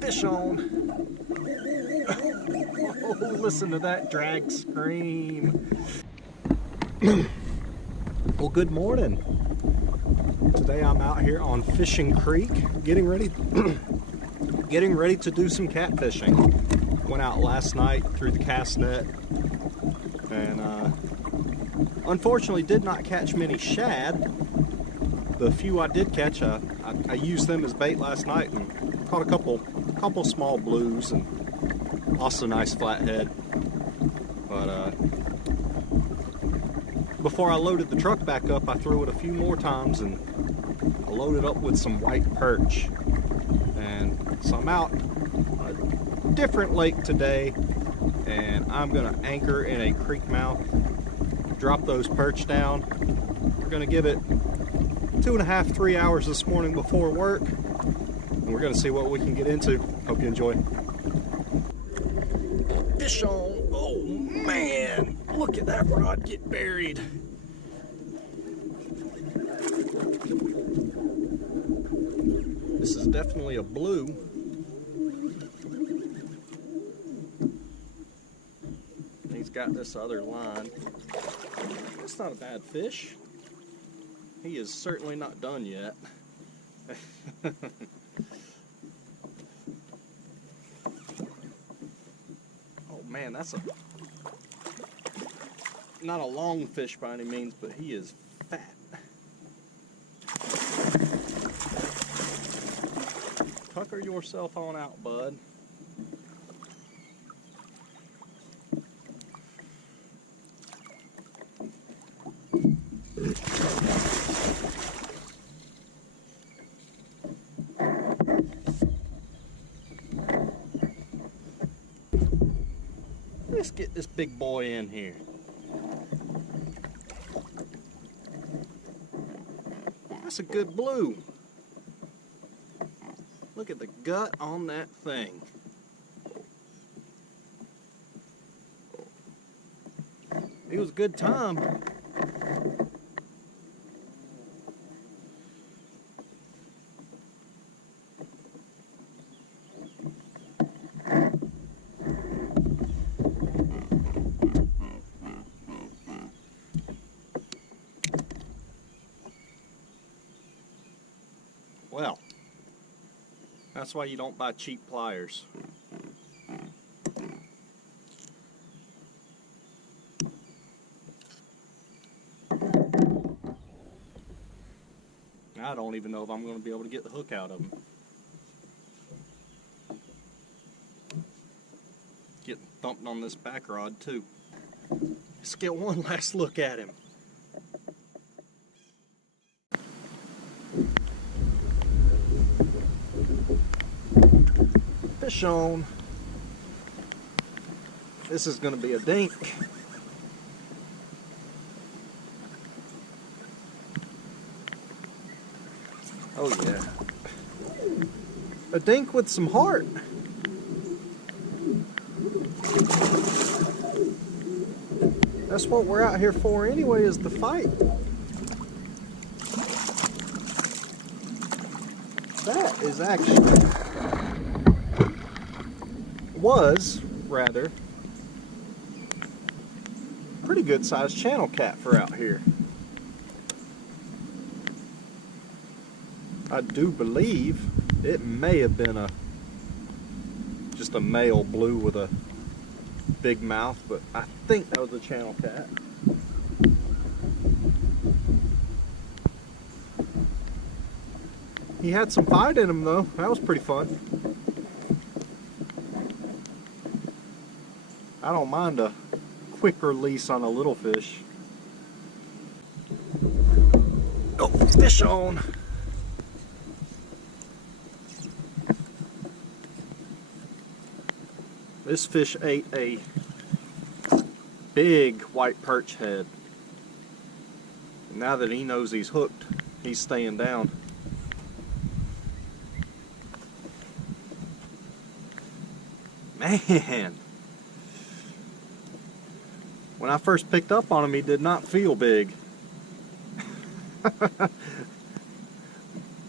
Fish on. Oh, listen to that drag scream. Well, good morning. Today I'm out here on Fishing Creek, getting ready to do some catfishing. Went out last night through the cast net and unfortunately did not catch many shad. The few I did catch, I used them as bait last night and caught a couple small blues and lost a nice flathead. But before I loaded the truck back up, I threw it a few more times and I loaded up with some white perch. And so I'm out a different lake today, and I'm gonna anchor in a creek mouth, drop those perch down. We're gonna give it 2.5 to 3 hours this morning before work, and we're gonna see what we can get into. Hope you enjoy. Fish on. Oh man, look at that rod get buried. This is definitely a blue. He's got this other line. That's not a bad fish. He is certainly not done yet. Oh man, that's not a long fish by any means, but he is fat. Tucker yourself on out, bud. Let's get this big boy in here. That's a good blue. Look at the gut on that thing. It was a good time. Well, that's why you don't buy cheap pliers. I don't even know if I'm going to be able to get the hook out of him. Getting thumped on this back rod too. Let's get one last look at him. Fish on. This is going to be a dink. Oh yeah. A dink with some heart. That's what we're out here for anyway, is the fight. That is actually, was rather, pretty good sized channel cat for out here. I do believe it may have been just a male blue with a big mouth, but I think that was a channel cat. He had some fight in him though. That was pretty fun. I don't mind a quick release on a little fish. Oh, fish on. This fish ate a big white perch head. And now that he knows he's hooked, he's staying down. Man, when I first picked up on him, he did not feel big.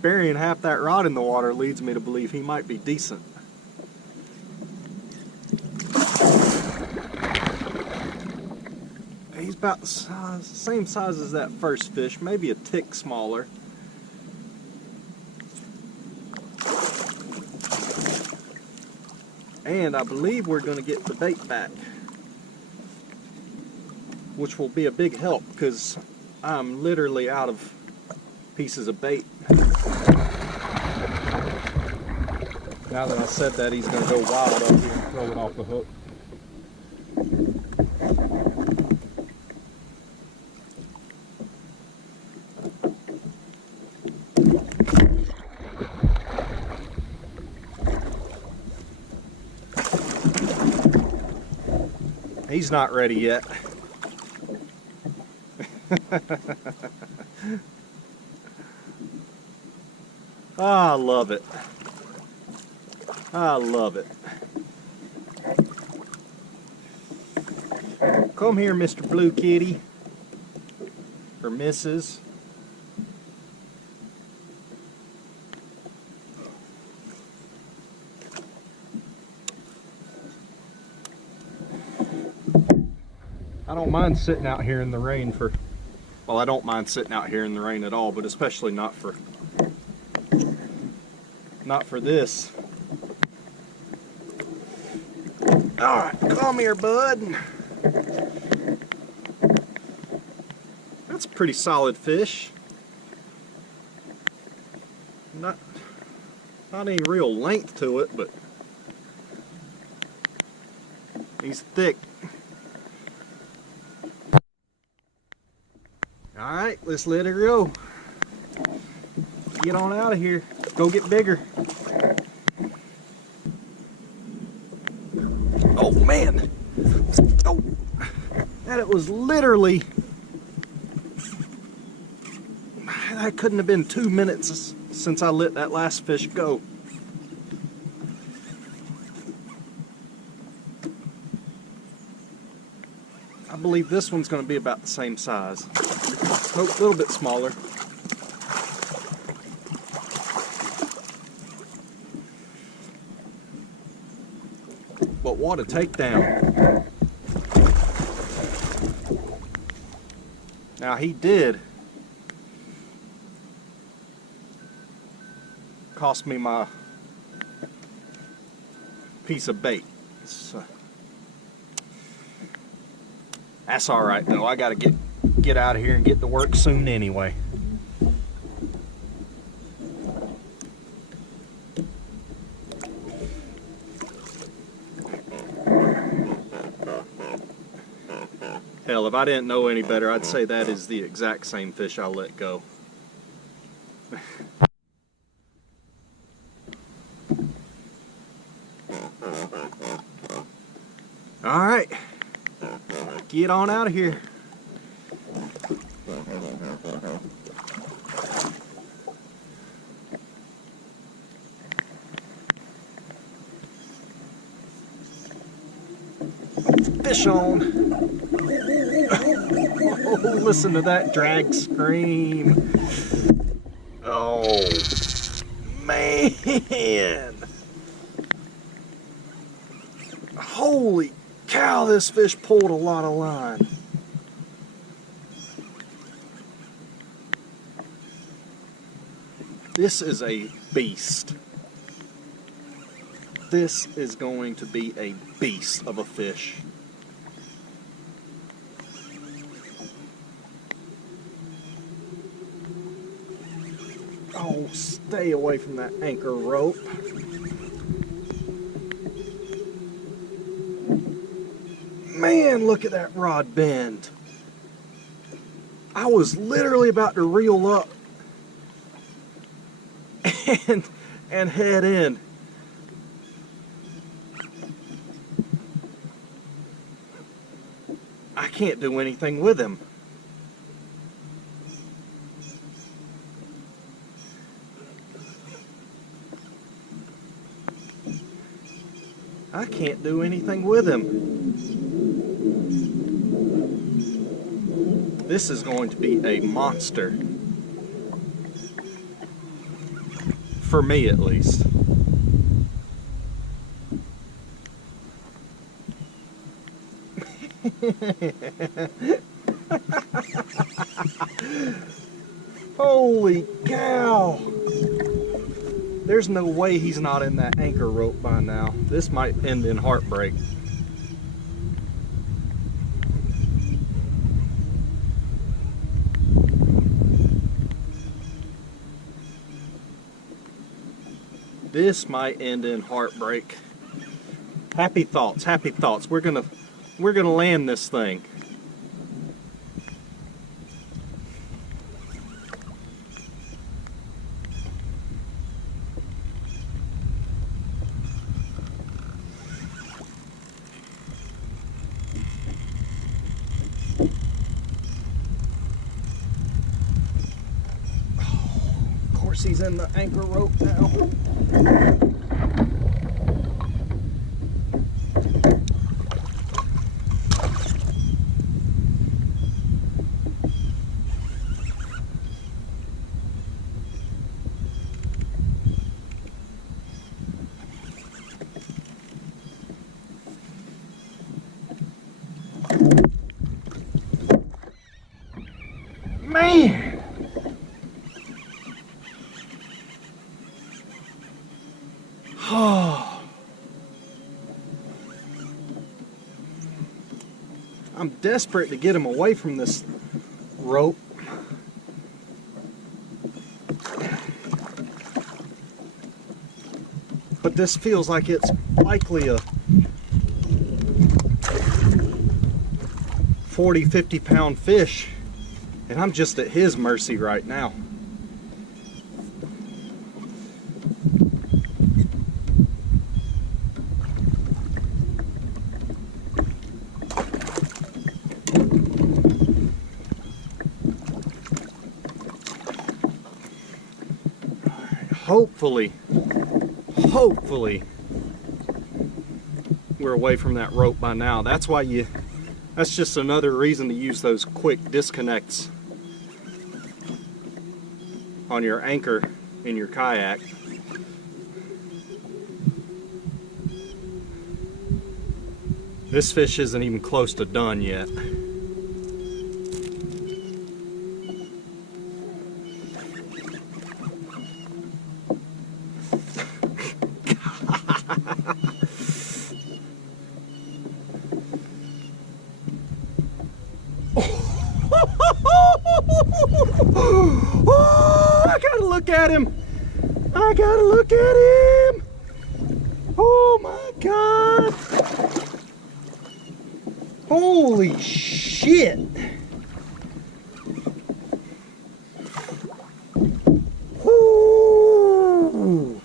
burying half that rod in the water leads me to believe he might be decent. He's about the same size as that first fish, maybe a tick smaller. And I believe we're going to get the bait back, which will be a big help because I'm literally out of pieces of bait. Now that I said that, he's going to go wild up here and throw it off the hook. He's not ready yet. I love it. I love it. Come here, Mr. Blue Kitty. Or Mrs. I don't mind sitting out here in the rain for, well, I don't mind sitting out here in the rain at all, but especially not for this. All right, come here, bud. That's a pretty solid fish. Not any real length to it, but he's thick. All right, let's let her go. Get on out of here. Go get bigger. Oh man. Oh, that was literally, that couldn't have been 2 minutes since I let that last fish go. I believe this one's going to be about the same size. Nope, a little bit smaller. But what a takedown. Now he did cost me my piece of bait. So, that's all right though. I gotta get out of here and get to work soon anyway. Hell, if I didn't know any better, I'd say that is the exact same fish I let go. All right, get on out of here. Fish on. Oh, listen to that drag scream. Oh, man. Holy cow, this fish pulled a lot of line. This is a beast. This is going to be a beast of a fish. Oh, stay away from that anchor rope. Man, look at that rod bend. I was literally about to reel up and head in. I can't do anything with him. I can't do anything with him. This is going to be a monster. For me at least. Holy cow! There's no way he's not in that anchor rope by now. This might end in heartbreak. This might end in heartbreak. Happy thoughts, happy thoughts. We're gonna land this thing. Of course he's in the anchor rope now. Man! I'm desperate to get him away from this rope. But this feels like it's likely a 40, 50 pound fish, and I'm just at his mercy right now. Hopefully, we're away from that rope by now. That's just another reason to use those quick disconnects on your anchor in your kayak. This fish isn't even close to done yet. Oh, I gotta look at him. I gotta look at him. Oh my God. Holy shit. Ooh.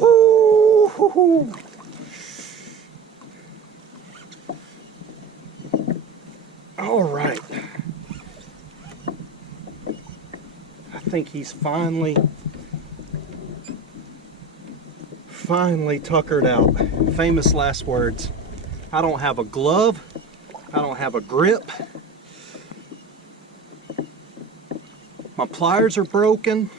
Ooh. All right. I think he's finally tuckered out. Famous last words. I don't have a glove. I don't have a grip. My pliers are broken.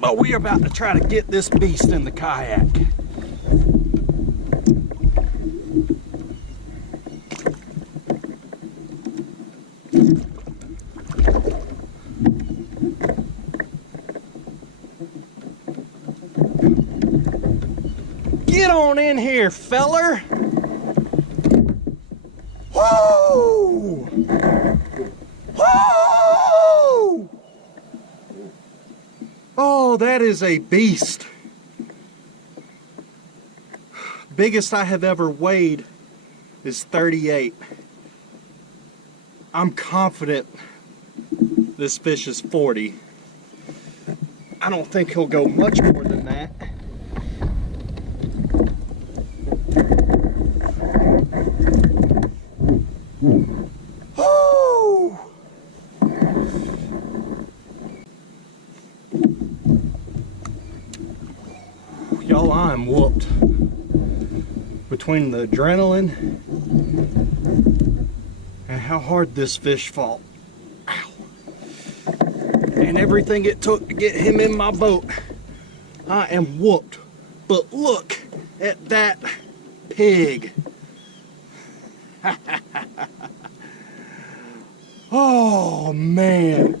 But we're about to try to get this beast in the kayak. Get on in here, feller. Whoa! Whoa! Oh, that is a beast. Biggest I have ever weighed is 38. I'm confident this fish is 40. I don't think he'll go much more than that. Oh! Y'all, I'm whooped. Between the adrenaline how hard this fish fought. Ow. And everything it took to get him in my boat. I am whooped. But look at that pig. Oh man.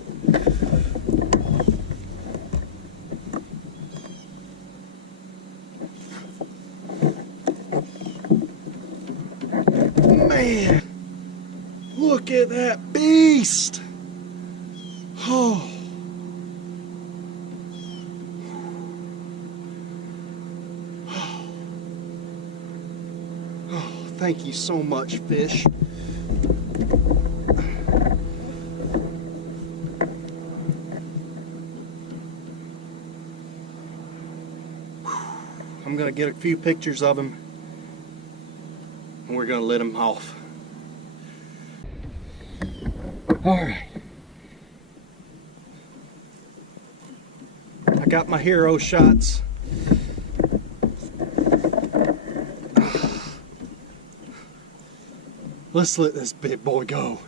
Man, look at that beast. Oh. Oh, thank you so much, fish. I'm gonna get a few pictures of him and we're gonna let him off. All right. I got my hero shots. Let's let this big boy go.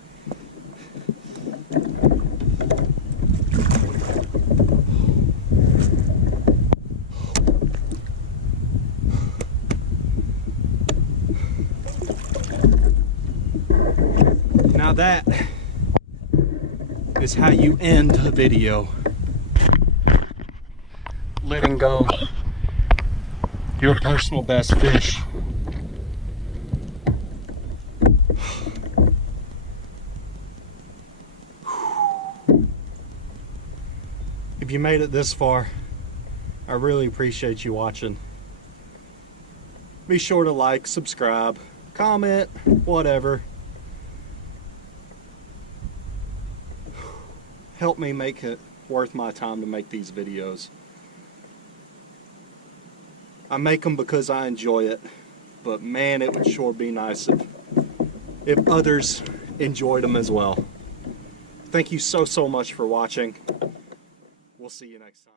Now that is how you end a video. Letting go your personal best fish. If you made it this far, I really appreciate you watching. Be sure to like, subscribe, comment, whatever. Help me make it worth my time to make these videos. I make them because I enjoy it, but man, it would sure be nice if others enjoyed them as well. Thank you so much for watching. We'll see you next time.